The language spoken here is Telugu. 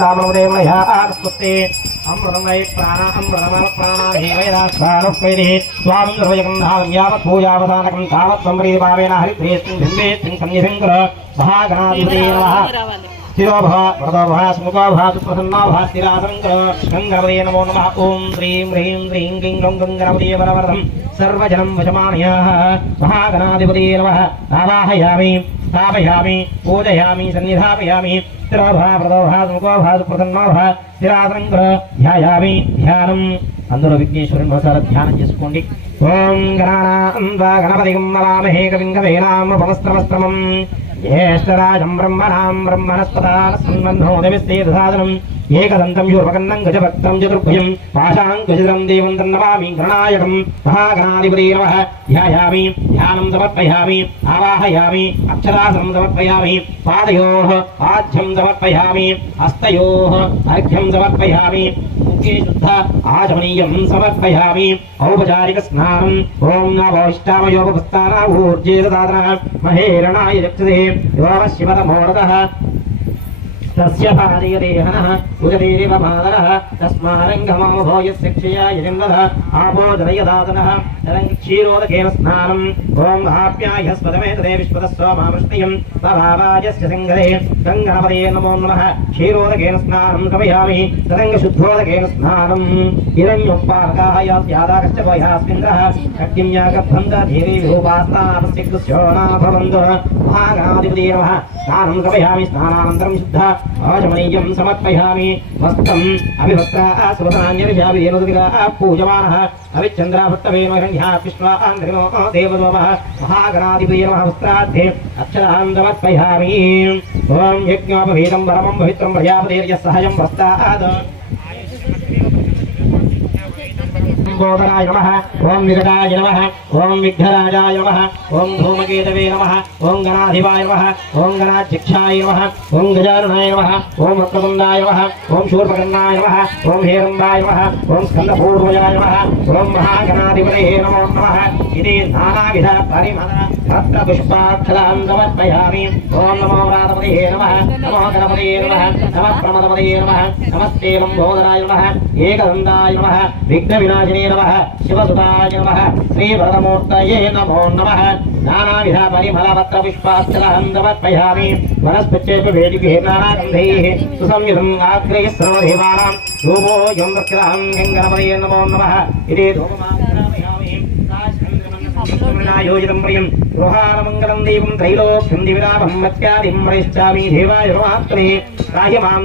तामदेवयास्ते अमृतं वै प्राण अमृतमल प्राणाहि वैरास्वानुपैरिः स्वामिं सर्वजगन्धालं यावत् पूजावसानकं तावत् संप्रीतिभावेन हरिद्रेस्मिन् बिम्बेस्मिन् सन्निधिङ्कर महागणाधिपते नमः स्थिरो भव वरदो भव स्मुखो भव सुप्रसन्नो भव स्थिरासङ्कर गङ्गणपते नमो नमः ॐ श्रीं ह्रीं श्रीं क्लीं ग्लौं गङ्गणपते वरवरदं सर्वजनं वशमानयः महागणाधिपते नमः आवाहयामि स्थापयामि पूजयामि सन्निधापयामि स्थिरो भव वरदो भव स्मुखो भव सुप्रसन्नो भव స్థిరాసంగ్ర ధ్యాయామి ధ్యానం అందరూ విఘ్నేశ్వరుని ఒకసారి ధ్యానం చేసుకోండి. ఓం గణపతిం నమామహే కవిం కవీనాముపమస్త్రమస్త్రమం జ్యేష్ఠరాజం బ్రహ్మణాం బ్రహ్మణస్పదానసన్మన్నోదవిస్తేదసాదనం ఏకదంతం శూర్పకర్ణం గజభక్తం చతుర్భుజం పాశాంకుశిరం దేవం తన్నమామి గణనాయకం మహాగణాధిపతే నమః ధ్యాయామి ధ్యానం సమర్పయామి ఆవాహయామి అక్షరాసనం సమర్పయామి పాదయోః ఆజ్యం సమర్పయామి హస్తయోః అర్ఘ్యం సమర్పయామి ముఖే శుద్ధ ఆచమనీయం సమర్పయామి ఔపచారిక స్నానం ఓం నమోష్టామయోపస్థాన ఊర్జేదాదన మహేరణాయ రక్షతే యోగ శివతమోరదః तस्य पादयदेहनः उदतीरिव मादरः तस्मारङ्गमो यस्य क्षया यजन्दः आपोदरयदातनः तरङ्क्षीरोदकेन स्नानम् ॐ आप्यायस्पदमे तदे विश्वतस्वामावृष्टियम् स्वभावाजस्य सङ्गरे गङ्गणपते नमो नमः क्षीरोदकेन स्नानं कमयामि तरङ्गशुद्धोदकेन स्नानम् हिरण्योपाकाः यास्यादाकश्च वयास्मिन्द्रः कट्टिम्यागबन्धधीरे विरूपास्तापस्यकृस्यो नाम भवन्तः महागणाधिपते नमः स्नानं कमयामि स्नानानन्तरं शुद्ध आचमनीयं समर्पयामि वस्त्रम् अभिवस्त्रा सुवदनान्यर्षाभिधेनुदिगा पूजमानः अभिचन्द्राभट्टवेनो हिरण्यः विश्वान्द्रिमो देवदोमः महागणाधिपते नमः वस्त्रार्थे अक्षरान् समर्पयामि ॐ यज्ञोपवीतं परमं पवित्रं प्रजापतेर्यः सहजं वस्त्रात् गोधराय नमः ओं विकटाय नमः ओं विघ्नराजाय नमः ओं धूमकेतवे नमः ओं गणाधिपाय नमः ओं गणाध्यक्षाय नमः ओं गजाननाय नमः ओं वक्रतुण्डाय नमः ओं शूर्पकर्णाय नमः ओं हेरम्बाय नमः ओं स्कन्दपूर्वजाय नमः ओं महागणाधिपतये नमो नमः इति नानाविध परिमल रत्नपुष्पाक्षरान् समर्पयामि ओं नमो व्रातपतये नमः नमो गणपतये नमः नमः प्रमदपतये नमः नमस्ते लम्बोदराय नमः एकदन्ताय नमः विघ्नविनाशिने नमः शिवसुताय नमः श्रीवरदमूर्तये नमो नमः नानाविध परिमलपत्र पुष्पाक्षरान् समर्पयामि वनस्पत्येषु वेदिके नानागन्धैः सुसंयुतं आग्रैः सर्वदेवानां धूपोऽयं वक्रहं गङ्गणपतये नमो नमः इति धूपमाग्रामयामि योजितं प्रियं गृहानमङ्गलं देवं त्रैलोक्यं दिविलाभं मत्यादिं प्रयच्छामि देवाय नमः राह्यमां